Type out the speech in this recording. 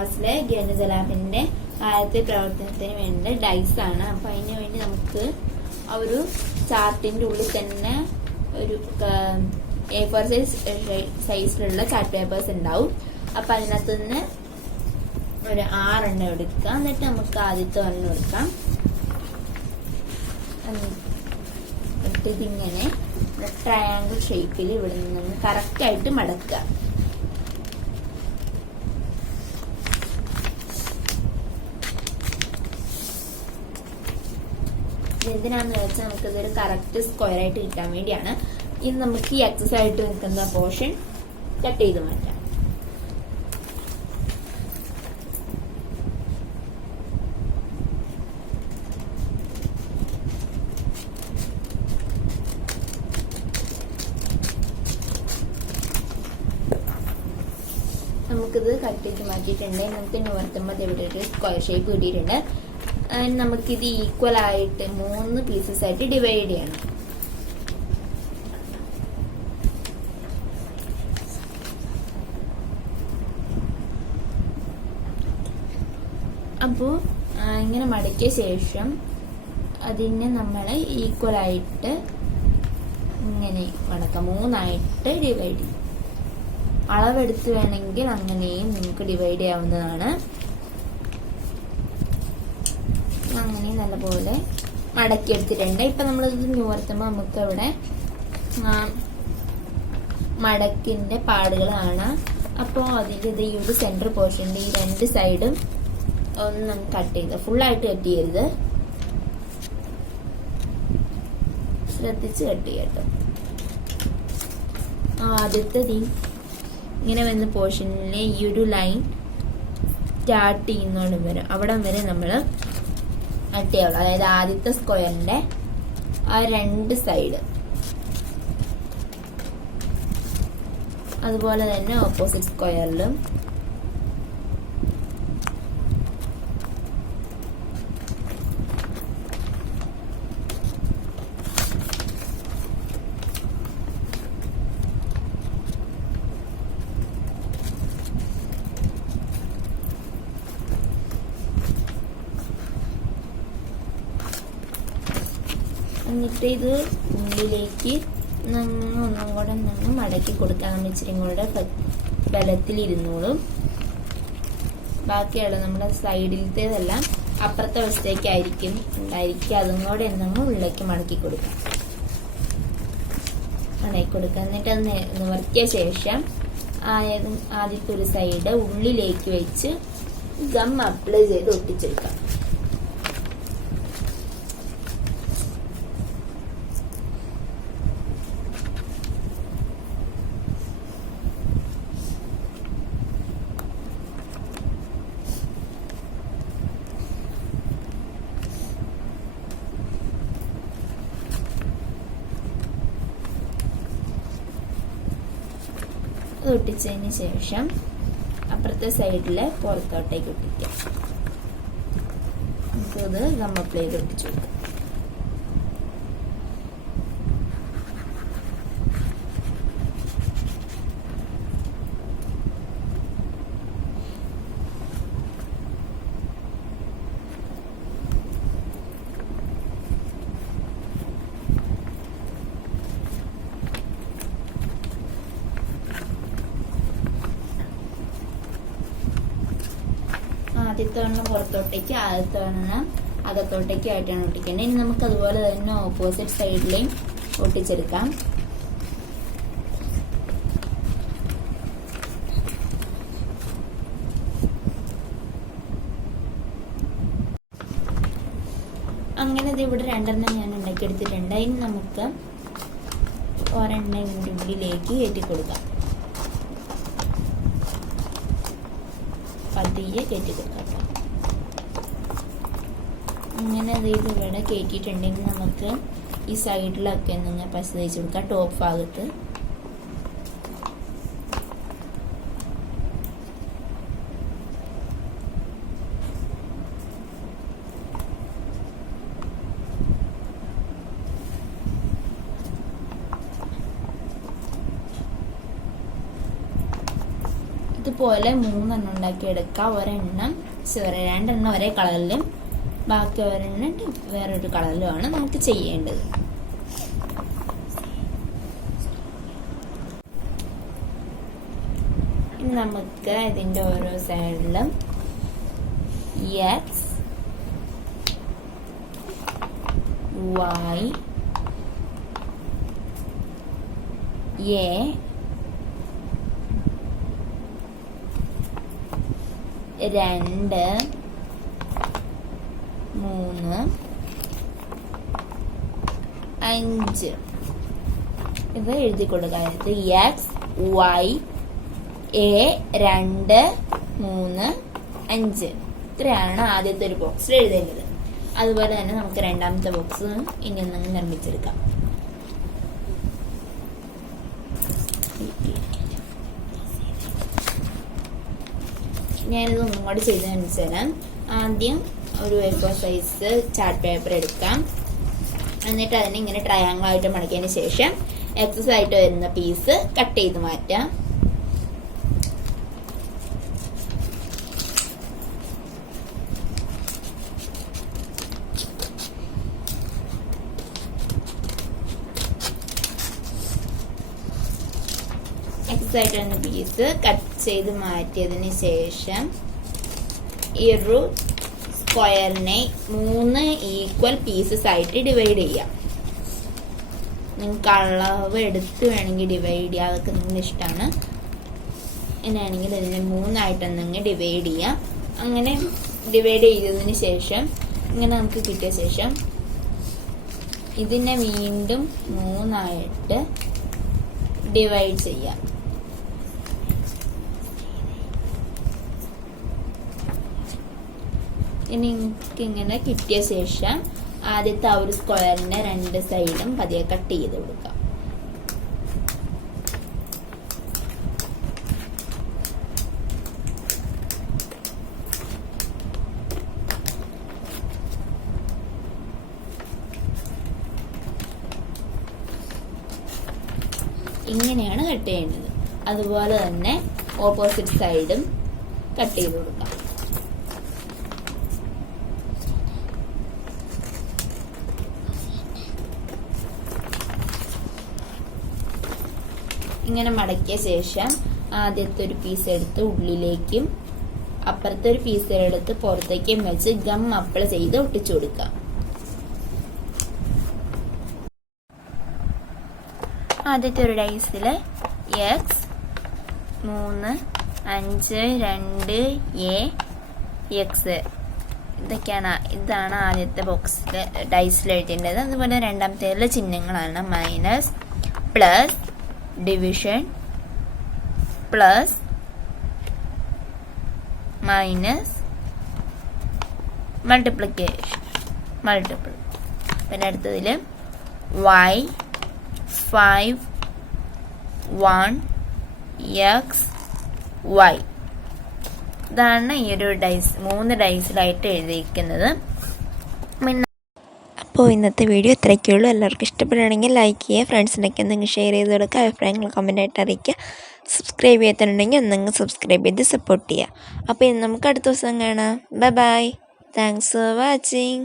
കോമേഴ്സിലെ ഗണിതലാബിന്റെ ആദ്യത്തെ പ്രവർത്തനത്തിന് വേണ്ട ഡൈസ് ആണ്. അപ്പൊ അതിന് വേണ്ടി നമുക്ക് ആ ഒരു ചാർട്ടിന്റെ ഉള്ളിൽ തന്നെ ഒരു A4 സൈസിലുള്ള ചാർട്ട് പേപ്പേഴ്സ് ഉണ്ടാവും. അപ്പൊ അതിനകത്ത് നിന്ന് ഒരു 6 എണ്ണം എടുക്കാം. എന്നിട്ട് നമുക്ക് ആദ്യത്തെ ഒരെണ്ണം എടുക്കാം. എന്നിട്ട് ഇതിങ്ങനെ ട്രയാങ്കിൾ ഷേപ്പിൽ ഇവിടെ നിന്ന് കറക്റ്റ് ആയിട്ട് മടക്കുക. എന്തിനാന്ന് വെച്ചാൽ നമുക്കിതൊരു കറക്റ്റ് സ്ക്വയർ ആയിട്ട് കിട്ടാൻ വേണ്ടിയാണ്. ഇനി നമുക്ക് ഈ എക്സസ് ആയിട്ട് നിൽക്കുന്ന പോർഷൻ കട്ട് ചെയ്ത് മാറ്റാം. നമുക്കിത് കട്ട് ചെയ്ത് മാറ്റിയിട്ടുണ്ട്. നമുക്ക് നിവർത്തുമ്പോൾ ഇവിടെ ഒരു സ്ക്വയർ ഷേപ്പ് കിട്ടിയിട്ടുണ്ട്. നമുക്കിത് ഈക്വൽ ആയിട്ട് 3 പീസസ് ആയിട്ട് ഡിവൈഡ് ചെയ്യണം. അപ്പോൾ ഇങ്ങനെ മടക്കിയ ശേഷം അതിനെ നമ്മൾ ഈക്വൽ ആയിട്ട് ഇങ്ങനെ മടക്കാം. 3 ആയിട്ട് ഡിവൈഡ് ചെയ്യും. അളവെടുത്ത് വേണമെങ്കിൽ അങ്ങനെയും നമുക്ക് ഡിവൈഡ് ചെയ്യാവുന്നതാണ്. അങ്ങനെ നല്ലപോലെ മടക്കിയെടുത്തിട്ടുണ്ട്. ഇപ്പൊ നമ്മളിത് നിവർത്തുമ്പോൾ നമുക്ക് അവിടെ മടക്കിന്റെ പാടുകൾ കാണാം. അപ്പോൾ അതിന്റെ ഈ ഒരു സെന്റർ പോർഷന്റെ ഈ 2 സൈഡും ഒന്ന് നമുക്ക് കട്ട് ചെയ്ത്, ഫുള്ളായിട്ട് കട്ട് ചെയ്യരുത്, ശ്രദ്ധിച്ച് കട്ട് ചെയ്യട്ടോ. ആദ്യത്തെ ഇങ്ങനെ വന്ന പോർഷനിലെ ഈ ഒരു ലൈൻ സ്റ്റാർട്ട് ചെയ്യുന്നോടും വരെ അവിടെ വരെ നമ്മൾ കട്ട് ചെയ്യുള്ളൂ. അതായത് ആദ്യത്തെ സ്ക്വയറിന്റെ ആ 2 സൈഡ്, അതുപോലെ തന്നെ ഓപ്പോസിറ്റ് സ്ക്വയറിലും എന്നിട്ട് ഇത് ഉള്ളിലേക്ക് ഒന്നും കൂടെ നിന്ന് മടക്കി കൊടുക്കാൻ ഇച്ചിരി കൂടെ ബലത്തിലിരുന്നോളും. ബാക്കിയുള്ള നമ്മുടെ സൈഡിലത്തേതെല്ലാം അപ്പുറത്തെ വശത്തേക്കായിരിക്കും ഉണ്ടായിരിക്കും. അതും കൂടെ എന്തെങ്കിലും ഉള്ളിലേക്ക് മടക്കി കൊടുക്കാം. എന്നിട്ട് അത് നിവർത്തിയ ശേഷം ആദ്യത്തെ ഒരു സൈഡ് ഉള്ളിലേക്ക് വെച്ച് ഗം അപ്ലൈ ചെയ്ത് ഒട്ടിച്ചെടുക്കാം. ഒട്ടിച്ചതിന് ശേഷം അപ്പുറത്തെ സൈഡില് പുറത്തോട്ടേക്ക് ഒട്ടിക്കാം. നമുക്കത് ഗം അപ്ലൈ ചെയ്ത് ഒട്ടിച്ചു കൊടുക്കാം. ആദ്യത്തെ എണ്ണം പുറത്തോട്ടേക്ക്, ആദ്യത്തെ എണ്ണം അകത്തോട്ടേക്ക് ആയിട്ടാണ് ഒട്ടിക്കേണ്ടത്. ഇനി നമുക്ക് അതുപോലെ തന്നെ ഓപ്പോസിറ്റ് സൈഡിലേയും ഒട്ടിച്ചെടുക്കാം. അങ്ങനെ ഇത് ഇവിടെ 2 എണ്ണം ഞാൻ ഉണ്ടാക്കിയെടുത്തിട്ടുണ്ട്. ഇനി നമുക്ക് ഒരെണ്ണം ഉള്ളിലേക്ക് കയറ്റി കൊടുക്കാം. പതിയെ കയറ്റി കൊടുക്കാം. അങ്ങനെ അത് ഇവിടെ കയറ്റിയിട്ടുണ്ടെങ്കിൽ നമുക്ക് ഈ സൈഡിലൊക്കെ ഒന്ന് പശ തേച്ച് കൊടുക്കാം. ടോപ്പ് ഭാഗത്ത് ഇതുപോലെ 3 എണ്ണം ഉണ്ടാക്കിയെടുക്കുക. ഒരെണ്ണം രണ്ടെണ്ണം ഒരേ കളറിലും ബാക്കി ഒരെണ്ണം വേറൊരു കളറിലുമാണ് നമുക്ക് ചെയ്യേണ്ടത്. ഇനി നമുക്ക് ഇതിൻ്റെ ഓരോ സൈഡിലും എക്സ് വൈ എ 2 3 5 ഇത് എഴുതി കൊടുക്കുക. എക്സ് വൈ എ 2 3 5 ഇത്രയാണ് ആദ്യത്തെ ഒരു ബോക്സിൽ എഴുതേണ്ടത്. അതുപോലെ തന്നെ നമുക്ക് രണ്ടാമത്തെ ബോക്സ് ഇനി ഒന്നും നിർമ്മിച്ചെടുക്കാം. ഞാനിത് ഒന്നും കൂടി ചെയ്ത് കാണിച്ചു തരാം. ആദ്യം ഒരു A4 സൈസ് ചാർട്ട് പേപ്പർ എടുക്കാം. എന്നിട്ട് അതിനെ ഇങ്ങനെ ട്രയാങ്കിൾ ആയിട്ട് മടക്കിയതിന് ശേഷം എക്സസ് ആയിട്ട് വരുന്ന പീസ് കട്ട് ചെയ്ത് മാറ്റാം. എക്സസ് ആയിട്ട് വരുന്ന പീസ് കട്ട് ചെയ്ത് മാറ്റിയതിന് ശേഷം ഈ ഒരു സ്ക്വയറിനെ 3 ഈക്വൽ പീസസ് ആയിട്ട് ഡിവൈഡ് ചെയ്യാം. നിങ്ങൾക്ക് അളവ് എടുത്ത് വേണമെങ്കിൽ ഡിവൈഡ് ചെയ്യാം, അതൊക്കെ നിങ്ങളുടെ ഇഷ്ടമാണ്. അങ്ങനെയാണെങ്കിൽ ഇതിനെ 3 ആയിട്ടൊന്നെങ്കിൽ ഡിവൈഡ് ചെയ്യാം. അങ്ങനെ ഡിവൈഡ് ചെയ്തതിന് ശേഷം ഇങ്ങനെ നമുക്ക് കിട്ടിയ ശേഷം ഇതിനെ വീണ്ടും 3 ആയിട്ട് ഡിവൈഡ് ചെയ്യാം. ഇനി ഇങ്ങനെ കിട്ടിയ ശേഷം ആദ്യത്തെ ആ ഒരു സ്ക്വയറിന്റെ 2 സൈഡും പതിയെ കട്ട് ചെയ്ത് കൊടുക്കാം. ഇങ്ങനെയാണ് കട്ട് ചെയ്യേണ്ടത്. അതുപോലെ തന്നെ ഓപ്പോസിറ്റ് സൈഡും കട്ട് ചെയ്ത് കൊടുക്കാം. ഇങ്ങനെ മടക്കിയ ശേഷം ആദ്യത്തെ ഒരു പീസ് എടുത്ത് ഉള്ളിലേക്കും അപ്പുറത്തെ ഒരു പീസ് എടുത്ത് പുറത്തേക്കും വെച്ച് ഗം അപ്ലൈ ചെയ്ത് ഒട്ടിച്ചു കൊടുക്കാം. ആദ്യത്തെ ഒരു ഡൈസിൽ എക്സ് 3 5 2 എ എക്സ് ഇതാണ് ആദ്യത്തെ ബോക്സിൽ ഡൈസിൽ എഴുതേണ്ടത്. അതുപോലെ രണ്ടാമത്തേതിലെ ചിഹ്നങ്ങളാണ് minus, plus, division, plus, minus, multiplication, multiple. പിന്നെ അടുത്തതിൽ y 5 1 x y. ഇതാണ് ഈ ഒരു 3 ഡൈസിലായിട്ട് എഴുതിയിരിക്കുന്നത്. അപ്പോൾ ഇന്നത്തെ വീഡിയോ ഇത്രയൊക്കെയുള്ളൂ. എല്ലാവർക്കും ഇഷ്ടപ്പെടുകയാണെങ്കിൽ ലൈക്ക് ചെയ്യുക, ഫ്രണ്ട്സിനൊക്കെ എന്തെങ്കിലും ഷെയർ ചെയ്ത് കൊടുക്കുക, അഭിപ്രായങ്ങൾ കമൻറ്റായിട്ട് അറിയിക്കുക. സബ്സ്ക്രൈബ് ചെയ്യാത്തുണ്ടെങ്കിൽ ഒന്നെങ്കിൽ സബ്സ്ക്രൈബ് ചെയ്ത് സപ്പോർട്ട് ചെയ്യുക. അപ്പോൾ ഇന്ന് നമുക്ക് അടുത്ത ദിവസം കാണാം. Bye bye. Thanks for watching.